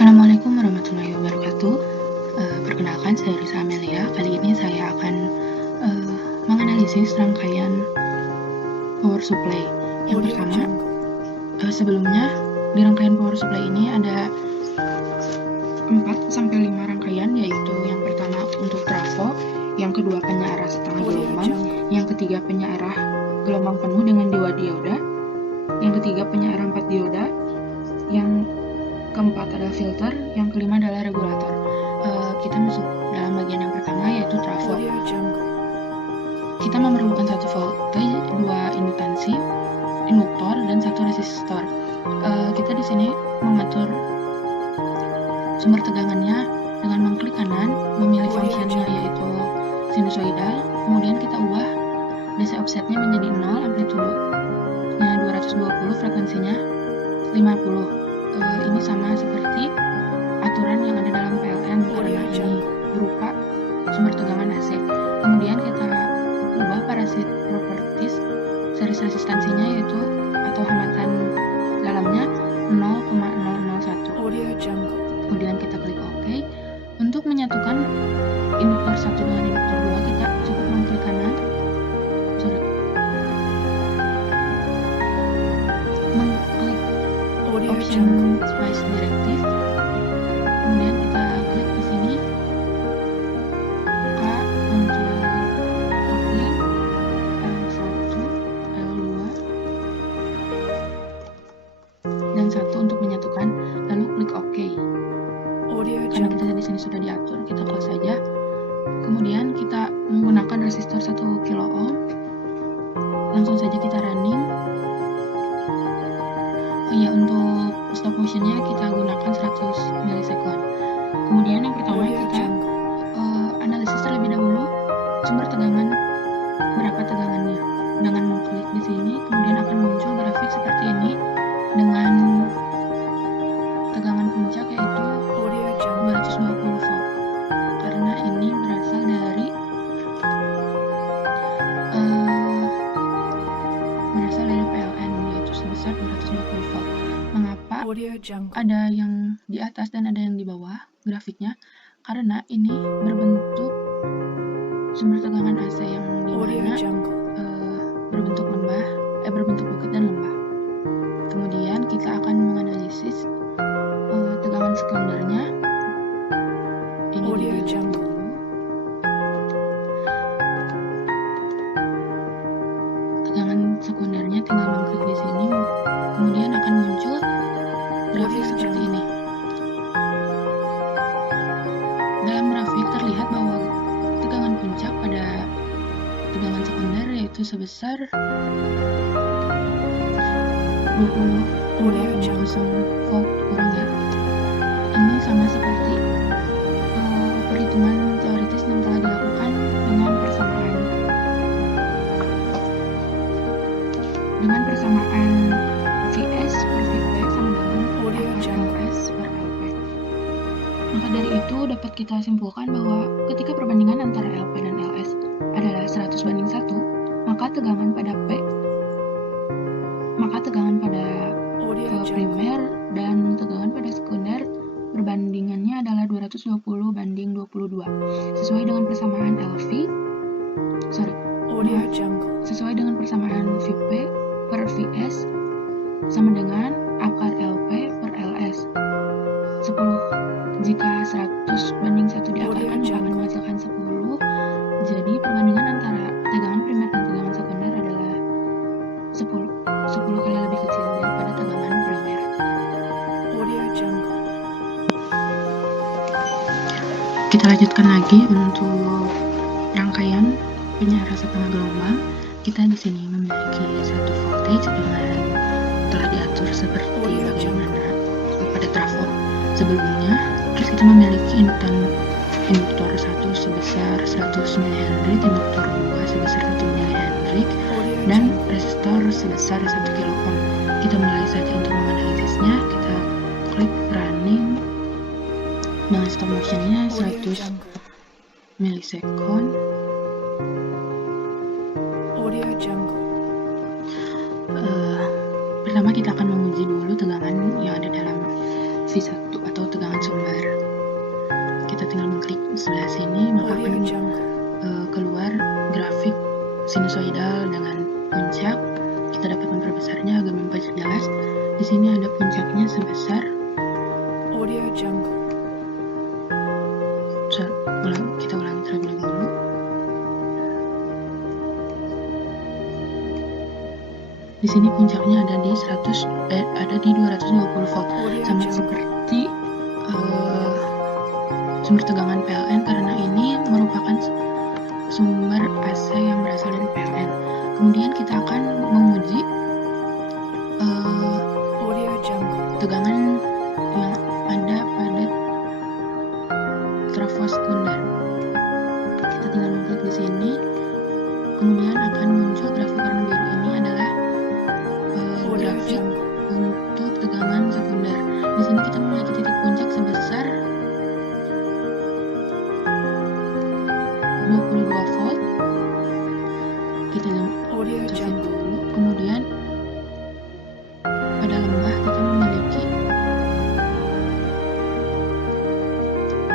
Assalamualaikum warahmatullahi wabarakatuh. Perkenalkan, saya Risa Amelia. Kali ini saya akan menganalisis rangkaian power supply. Yang pertama, sebelumnya di rangkaian power supply ini ada 4-5 rangkaian, yaitu yang pertama untuk trafo, yang kedua penyearah setengah gelombang, yang ketiga penyearah gelombang penuh dengan 2 dioda, yang ketiga penyearah 4 dioda, yang keempat adalah filter, yang kelima adalah regulator. Kita masuk dalam bagian yang pertama, yaitu trafo. Kita memerlukan 1 voltage, 2 indutansi, induktor, dan 1 resistor. Kita di sini mengatur sumber tegangannya dengan mengklik kanan, memilih fungsinya yaitu sinusoidal, kemudian kita ubah DC offsetnya menjadi 0, amplitudenya 220, frekuensinya 50. Ini sama seperti aturan yang ada dalam PLN karena ini berupa sumber tegangan AC. Kemudian kita ubah parasit properties, series resistansinya yaitu atau hambatan dalamnya 0,001. Kemudian kita klik OK. Untuk menyatukan induktor 1 dengan induktor 2, kita cukup mengklik kanan, mengklik option Spice Directive, kemudian kita klik di sini, maka muncul coupling L1, L2, dan 1 untuk menyatukan, lalu klik OK. Karena kita di sini sudah diatur, kita close saja. Kemudian kita menggunakan resistor 1 kilo ohm. Langsung saja kita running. Untuk stop motionnya kita gunakan 100 milisekund. Kemudian yang pertama kita analisis terlebih dahulu sumber tegangan, berapa tegangannya. Dengan mengklik di sini, kemudian akan muncul grafik seperti ini dengan tegangan puncak yaitu 220 volt. Karena ini berasal dari PLN, yaitu sebesar 220 volt. Mengapa ada yang di atas dan ada yang di bawah grafiknya? Karena ini berbentuk sumber tegangan AC yang dimana berbentuk berbentuk bukit dan lembah. Kemudian kita akan menganalisis tegangan sekundernya. Ini dilihat dulu. Tegangan sekundernya tinggal mengklik di sini, kemudian akan muncul grafik seperti ini. Dalam grafik terlihat bahwa tegangan puncak pada tegangan sekunder yaitu sebesar 20,0 volt kurang ya. Ini sama seperti perhitungan teoritis yang telah dilakukan dengan persamaan Vs per Vp sama dengan Ls per Lp. Maka dari itu dapat kita simpulkan bahwa ketika perbandingan antara Lp dan Ls adalah 100:1, maka tegangan pada primer dan tegangan pada sekunder perbandingannya adalah 220:22 sesuai dengan persamaan sesuai dengan persamaan Vp per Vs sama dengan akar Lp per Ls. 10. Jika 100:1 diakarkan maka akan menghasilkan 10. Jadi perbandingan antara tegangan primer dan tegangan sekunder adalah 10 kali lebih kecil daripada tegangan primer. Kita lanjutkan lagi untuk rangkaian penyearah setengah gelombang. Kita di sini memiliki 1 voltage dengan telah diatur seperti bagaimana pada trafo sebelumnya. Terus kita memiliki induktor 1 sebesar 100 mH, induktor 2 sebesar 1 mH, dan resistor sebesar 1 kilo ohm. Kita mulai saja untuk menganalisisnya. Kita klik running dengan stop motionnya 100 milisekund. Pertama kita akan menguji dulu tegangan yang ada dalam V1 atau tegangan besarnya agak memperjelas. Di sini ada puncaknya sebesar Audio Jungle. Kita ulangi terlebih dahulu. Di sini puncaknya ada di 220 volt, sama seperti sumber tegangan PLN, karena ini merupakan sumber AC yang berasal dari PLN. Kemudian kita akan menguji tegangan yang ada pada trafo sekunder. Kita tinggal mengklik di sini, kemudian akan muncul grafik warna biru. Ini adalah grafik untuk tegangan sekunder. Di sini kita memiliki titik puncak sebesar 22 volt. Kita cek dulu. Kemudian pada lembah kita memiliki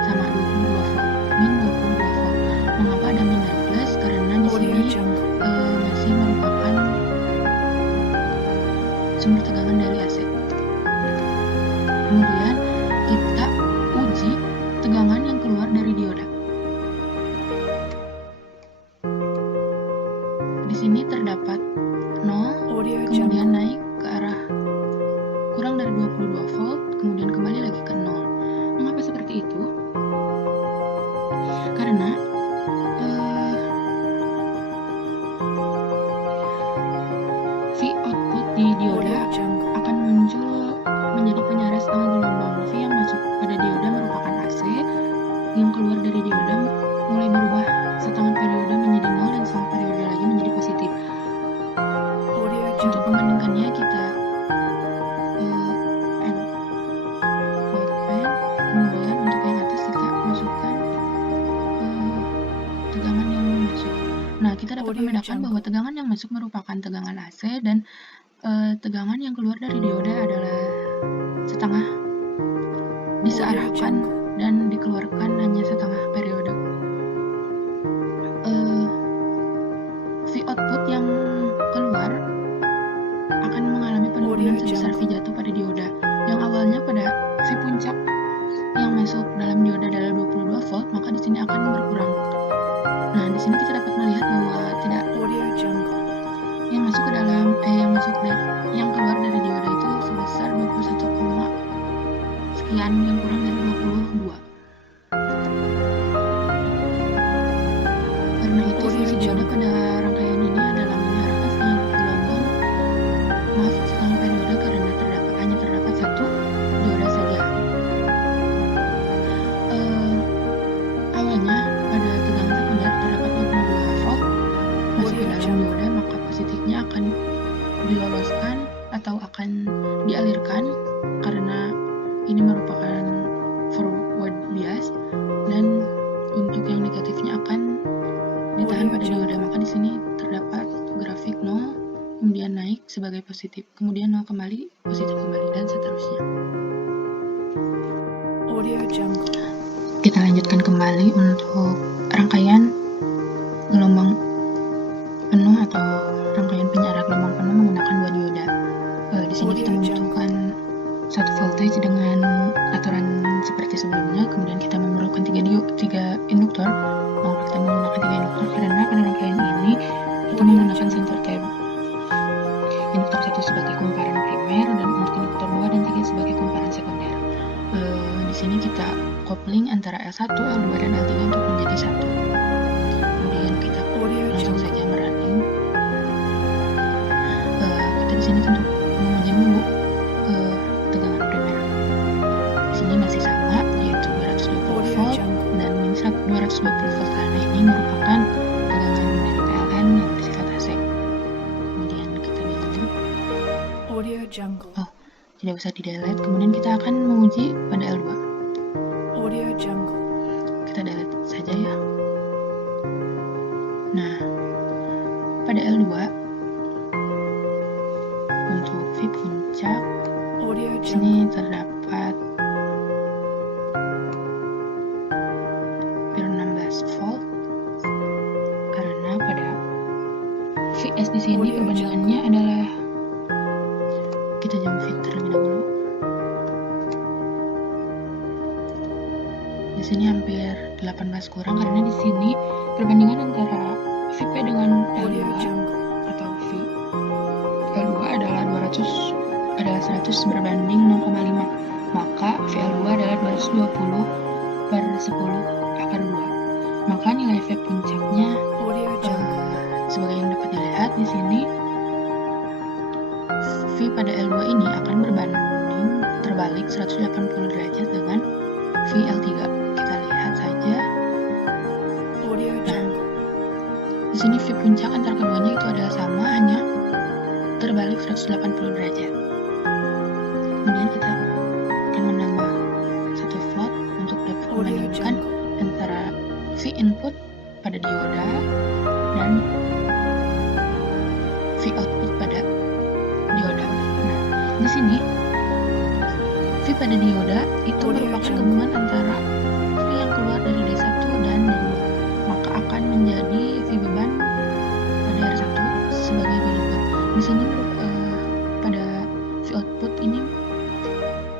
sama 22 volt, min 22 volt. Mengapa ada min dan plus? Karena di sini masih merupakan sumber tegangan dari AC. Kemudian kita uji tegangan yang keluar dari dioda. Di sini terdapat 0, kemudian naik ke arah kurang dari 22 volt, kemudian kembali lagi ke 0. Mengapa seperti itu? Karena V output di dioda akan muncul menjadi penyaring setengah gelombang. V yang masuk pada dioda merupakan AC, yang keluar dari dioda mulai berubah setengah periode menjadi 0 dan setengah periode lagi menjadi positif. Untuk membandingkannya kita kemudian untuk yang atas kita masukkan tegangan yang masuk. Nah, kita dapat membedakan bahwa tegangan yang masuk merupakan tegangan AC dan tegangan yang keluar dari dioda adalah setengah, disearahkan dan dikeluarkan hanya setengah periode. V output yang keluar akan mengalami penurunan sebesar V jatuh pada dioda, yang awalnya pada V puncak yang masuk dalam dioda adalah 22 volt, maka di sini akan berkurang. Nah, di sini kita dapat melihat bahwa tidak yang keluar dari dioda itu sebesar 21, sekian, yang kurang dari 22. Karena itu fungsi dioda pada rangkaian ini adalah mengarahkan setengah periode karena hanya terdapat satu dioda saja. Awalnya pada tegangan sekunder terdapat 22 volt masuk ke dalam dioda, maka positifnya akan diloloskan atau akan dialirkan karena ini merupakan forward bias, dan untuk yang negatifnya akan ditahan pada dioda. Maka di sini terdapat grafik 0, kemudian naik sebagai positif, kemudian 0 kembali, positif kembali, dan seterusnya. Kita lanjutkan kembali untuk rangkaian gelombang penuh atau rangkaian penyiaran gelombang penuh menggunakan 2 dioda. Di sini kita membutuhkan satu voltage dengan aturan seperti sebelumnya, kemudian kita memerlukan 3 induktor. Mengapa kita menggunakan 3 induktor? Karena pada rangkaian ini kita menggunakan center table. Induktor 1 sebagai kumparan primer, dan untuk induktor 2 dan 3 sebagai kumparan sekunder. Di sini kita kopling antara L1, L2, dan L3 untuk menjadi satu. Kemudian kita langsung saja merunning. Kita di sini tentu menguji dulu tegangan primer. Di sini masih sama, yaitu 220 volt dan min 220 volt, karena ini merupakan tegangan dari PLN yang bersifat AC. Kemudian kita delete. Tidak usah di-delete. Kemudian kita akan menguji pada L2. Kita delete saja ya. Nah, pada L2 untuk V puncak di sini terdapat 16 volt, karena pada VS di sini perbandingannya adalah kita zoom fit terlebih dahulu. Di sini hampir 18 kurang karena di sini perbandingan antara VP dengan Audio L2 Jungle. atau V L2 adalah 100 berbanding 0,5, maka VL2 adalah 220 per 10 akar 2. Maka nilai V puncaknya Audio Jungle. sebagai yang dapat dilihat di sini, V pada L2 ini akan berbanding terbalik 180 derajat dengan V L3. Kita lihat saja. Audio Jungle. Di sini V puncak antar keduanya itu adalah sama, hanya terbalik 180 derajat. Kemudian kita akan menambah satu float untuk dapat Audio membandingkan Jungle. antara V input pada dioda dan V output pada dioda. Nah, di sini V pada dioda itu Audio merupakan Jungle. gabungan antara V yang keluar dari D1 dan D2, maka akan menjadi V beban pada R1 sebagai belibet. Di sini pada V output ini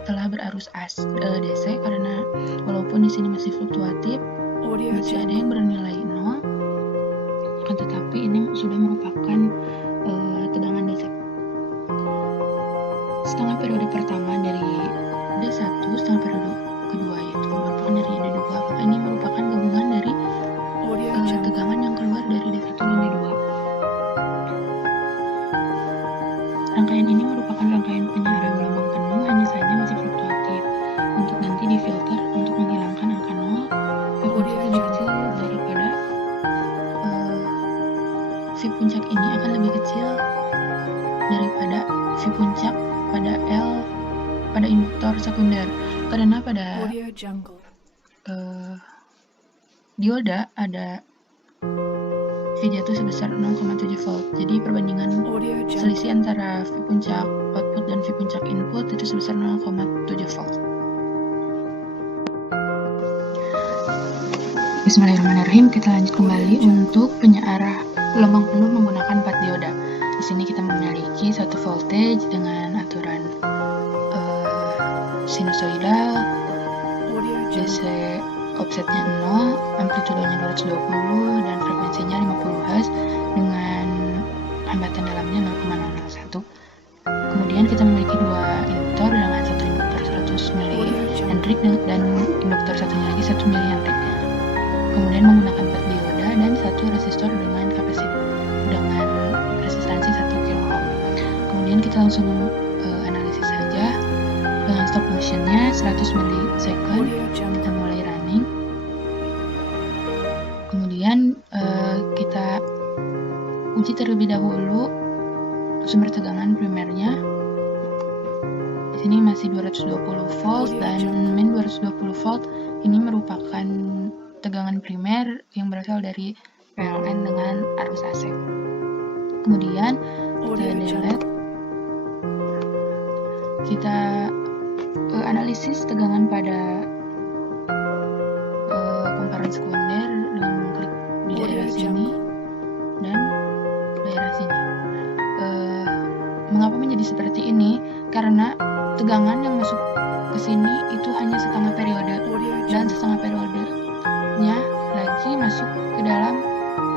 telah berarus DC karena walaupun di sini masih fluktuatif, Audio masih ada Jungle. yang bernilai 0, akan tetapi ini sudah merupakan tegangan DC. Setengah periode pertama dari D1, setengah periode kedua yaitu merupakan dari D2, maka ini merupakan gabungan dari Audio Jungle. tegangan yang keluar dari D1 dan D2. Rangkaian ini merupakan rangkaian penyiaran gelombang penuh, hanya saja masih fluktuatif. Untuk nanti difilter untuk menghilangkan angka 0, V puncak lebih kecil daripada V puncak ini akan lebih kecil daripada V puncak pada L pada induktor sekunder, karena pada Audio Jungle. dioda ada V jatuh sebesar 0,7 volt. Jadi perbandingan Audio Jungle. selisih antara V puncak output dan V puncak input itu sebesar 0,7 volt. Bismillahirrahmanirrahim. Kita lanjut kembali untuk penyearah gelombang penuh menggunakan 4 dioda. Di sini kita memiliki satu voltage dengan aturan sinusoidal, Audio DC Jungle. offsetnya 0, amplitudenya 220 dan frekuensinya 50 Hz dengan hambatan dalamnya 0,001. Kemudian kita memiliki dua induktor dengan satu induktor 100 mH dan induktor satunya lagi 1 mH. Kemudian menggunakan 4 dioda dan satu resistor dengan dengan resistansi 1 kΩ. Kemudian kita langsung analisis saja dengan stop motionnya 100 milisecond. Audio Kita Jungle. mulai running. Kemudian kita uji terlebih dahulu sumber tegangan primernya. Di sini masih 220 volt dan min 220 volt. Ini merupakan tegangan primer yang berasal dari PLN dengan arus AC. Kemudian kita Audio delete, Jungle. kita analisis tegangan pada komparan sekunder dengan mengklik di Audio daerah sini Jungle. dan daerah sini. Mengapa menjadi seperti ini? Karena tegangan yang masuk ke sini itu hanya setengah periode Audio dan Jungle. setengah periodenya lagi masuk ke dalam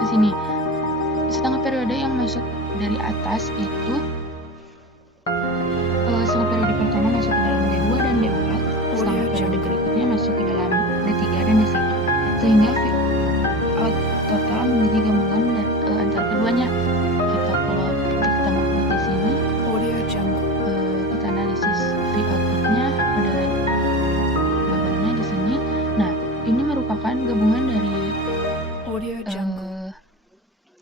ke sini. Setengah periode yang masuk dari atas itu setengah periode pertama masuk ke dalam D2 dan D4, setengah periode berikutnya masuk ke dalam D3 dan D1, sehingga V out total menjadi gabungan antara keduanya. Kita plot, kita tambah plot di sini. Audio Jungle. Kita analisis V outputnya pada gambarnya di sini. Nah, ini merupakan gabungan dari Audio Jungle.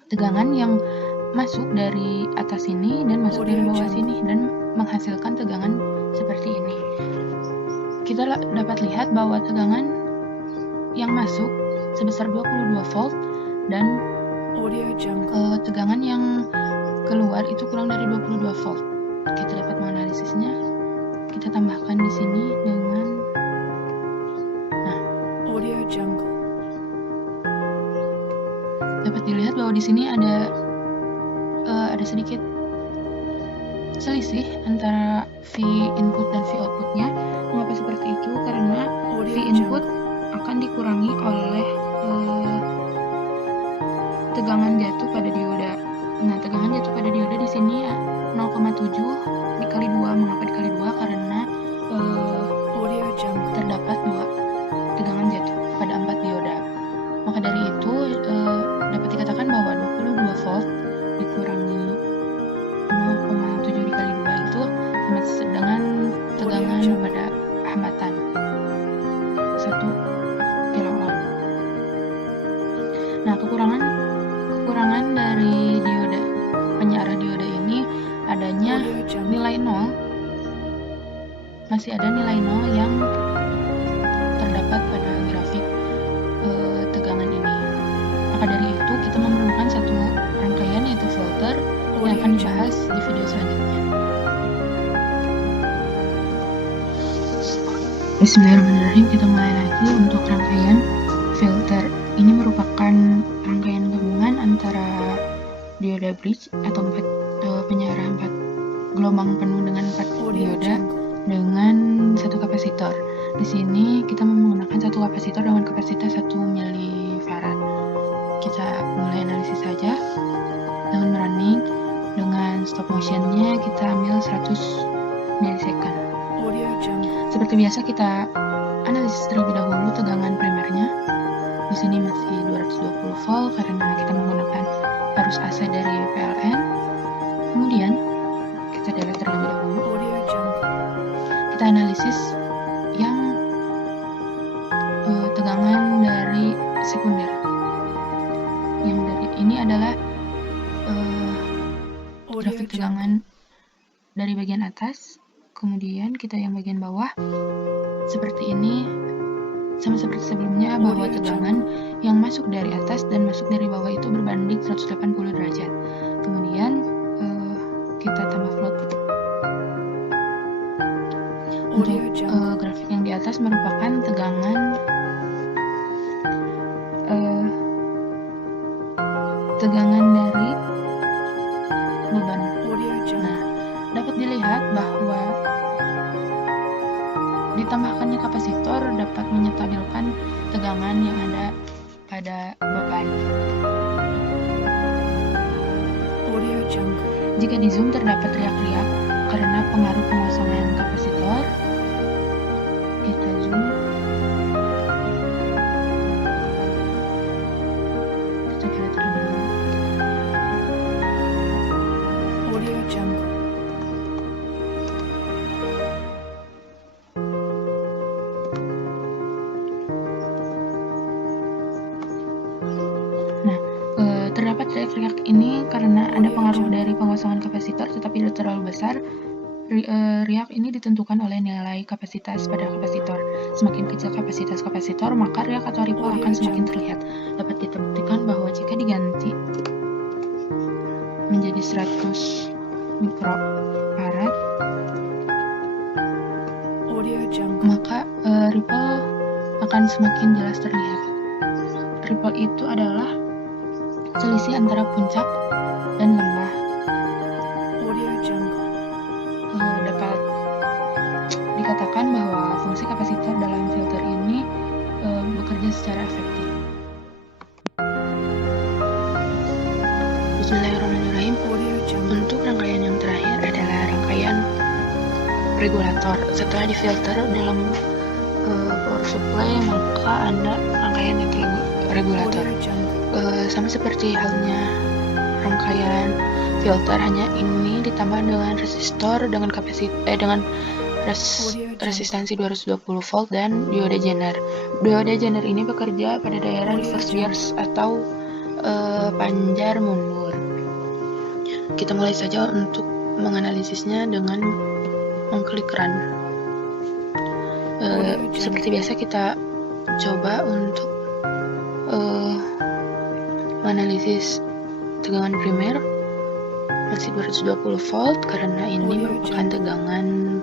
tegangan yang masuk dari atas sini dan masuk dari bawah sini dan menghasilkan tegangan seperti ini. Kita dapat lihat bahwa tegangan yang masuk sebesar 22 volt dan Audio Jungle. tegangan yang keluar itu kurang dari 22 volt. Kita dapat menganalisisnya. Kita tambahkan di sini dengan Audio Jungle. dapat dilihat bahwa di sini ada sedikit selisih antara V input dan V outputnya. Mengapa seperti itu? Karena V Audio input Jungle. akan dikurangi oleh tegangan jatuh pada dioda. Nah, tegangan jatuh pada dioda di sini 0,7 dikali 2. Mengapa dikali 2? Karena Audio Jungle. terdapat 2 tegangan jatuh pada 4 dioda. Maka dari itu dapat dikatakan bahwa 22 volt dikurangi 0,7 dikali 2 itu sama dengan tegangan pada hambatan 1 kilo ohm. Nah, kekurangan dari dioda penyearah dioda ini adanya Audio Jungle. nilai 0. Masih ada nilai 0 yang terdapat pada grafik tegangan ini. Maka dari itu kita memerlukan satu rangkaian yaitu filter yang akan dibahas di video selanjutnya. Bismillahirrahmanirrahim, kita mulai lagi untuk rangkaian filter. Ini merupakan rangkaian gabungan antara dioda bridge atau penyearah 4 gelombang penuh dengan 4 dioda dengan satu kapasitor. Di sini kita menggunakan satu kapasitor dengan kapasitas 1 milifarad. Kita mulai analisis saja dengan running. Dengan stop motionnya kita ambil 100 milisecond. Seperti biasa kita analisis terlebih dahulu tegangan primernya. Di sini masih 220 volt karena kita menggunakan arus AC dari PLN. Kemudian kita delete terlebih dahulu. Kita analisis yang tegangan dari sekunder. Yang dari ini adalah grafik tegangan dari bagian atas. Kemudian kita yang bagian bawah seperti ini, sama seperti sebelumnya bahwa tegangan yang masuk dari atas dan masuk dari bawah itu berbanding 180 derajat. Kemudian kita tambah float. Untuk grafik yang di atas merupakan tegangan dari beban. Nah, dapat dilihat bahwa ditambahkannya kapasitor dapat menyetabilkan tegangan yang ada pada beban. Jika di zoom terdapat riak-riak karena pengaruh pengosongan kapasitor. Kita zoom. Kita lihat terlebih dahulu. Terdapat riak-riak ini karena ada pengaruh dari pengosongan kapasitor tetapi tidak terlalu besar. Riak ini ditentukan oleh nilai kapasitas pada kapasitor. Semakin kecil kapasitas kapasitor, maka riak atau ripple akan semakin terlihat. Dapat kita buktikan bahwa jika diganti menjadi 100 mikrofarad, maka ripple akan semakin jelas terlihat. Ripple itu adalah selisih antara puncak dan lembah. Dapat dikatakan bahwa fungsi kapasitor dalam filter ini bekerja secara efektif. Bismillahirrahmanirrahim. Untuk rangkaian yang terakhir adalah rangkaian regulator. Setelah difilter dalam power supply, maka ada rangkaian yang regulator. Sama seperti halnya rangkaian filter, hanya ini ditambah dengan resistor dengan resistansi 220 volt dan dioda Zener. Dioda Zener ini bekerja pada daerah reverse bias atau panjar mundur. Kita mulai saja untuk menganalisisnya dengan mengklik run. Seperti biasa kita coba untuk menganalisis tegangan primer masih 220 volt karena ini merupakan tegangan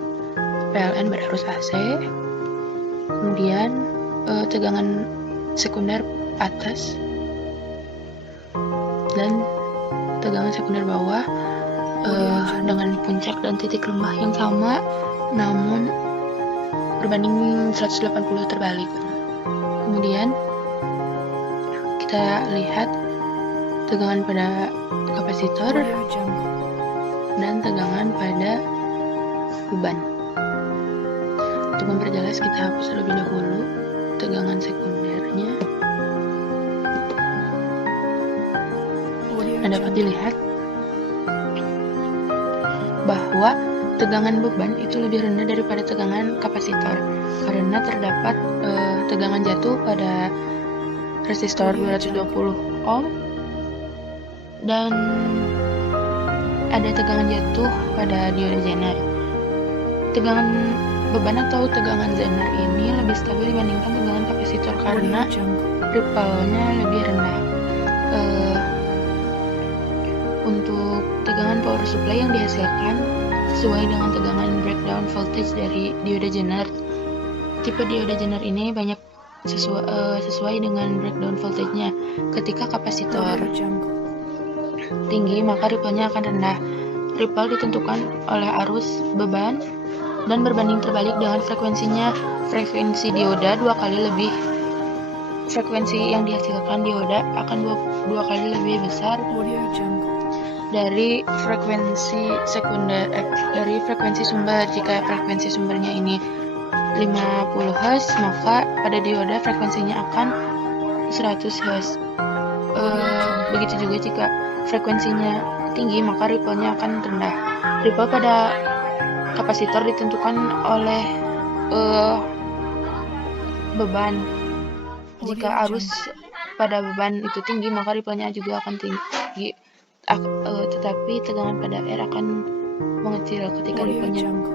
PLN pada arus AC. Kemudian tegangan sekunder atas dan tegangan sekunder bawah dengan puncak dan titik lembah yang sama, namun berbanding 180 terbalik. Kemudian kita lihat tegangan pada kapasitor Audio Jungle. dan tegangan pada beban. Untuk memperjelas, kita hapus terlebih dahulu tegangan sekundernya. Audio Dan dapat Jungle. dilihat bahwa tegangan beban itu lebih rendah daripada tegangan kapasitor karena terdapat tegangan jatuh pada resistor 220 ohm dan ada tegangan jatuh pada dioda Zener. Tegangan beban atau tegangan Zener ini lebih stabil dibandingkan tegangan kapasitor karena Audio Jungle. ripple-nya lebih rendah. Untuk tegangan power supply yang dihasilkan sesuai dengan tegangan breakdown voltage dari dioda Zener. Tipe dioda Zener ini banyak sesuai dengan breakdown voltage-nya. Ketika kapasitor Audio Jungle. tinggi, maka ripple-nya akan rendah. Ripple ditentukan oleh arus beban dan berbanding terbalik dengan frekuensinya. Frekuensi dioda dua kali lebih frekuensi yang dihasilkan dioda akan dua kali lebih besar Audio Jungle. dari frekuensi sekunder dari frekuensi sumber. Jika frekuensi sumbernya ini 50 Hz, maka pada dioda frekuensinya akan 100 Hz. Begitu juga jika frekuensinya tinggi, maka ripple-nya akan rendah. Ripple pada kapasitor ditentukan oleh beban. Jika arus pada beban itu tinggi, maka ripple-nya juga akan tinggi. Tetapi tegangan pada R akan mengecil. Ketika Audio ripple-nya Jungle.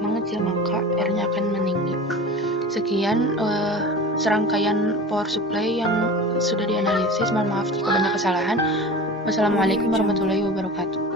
mengecil, maka R-nya akan meninggi. Sekian serangkaian power supply yang sudah dianalisis. Mohon maaf jika banyak kesalahan. Wassalamualaikum warahmatullahi wabarakatuh.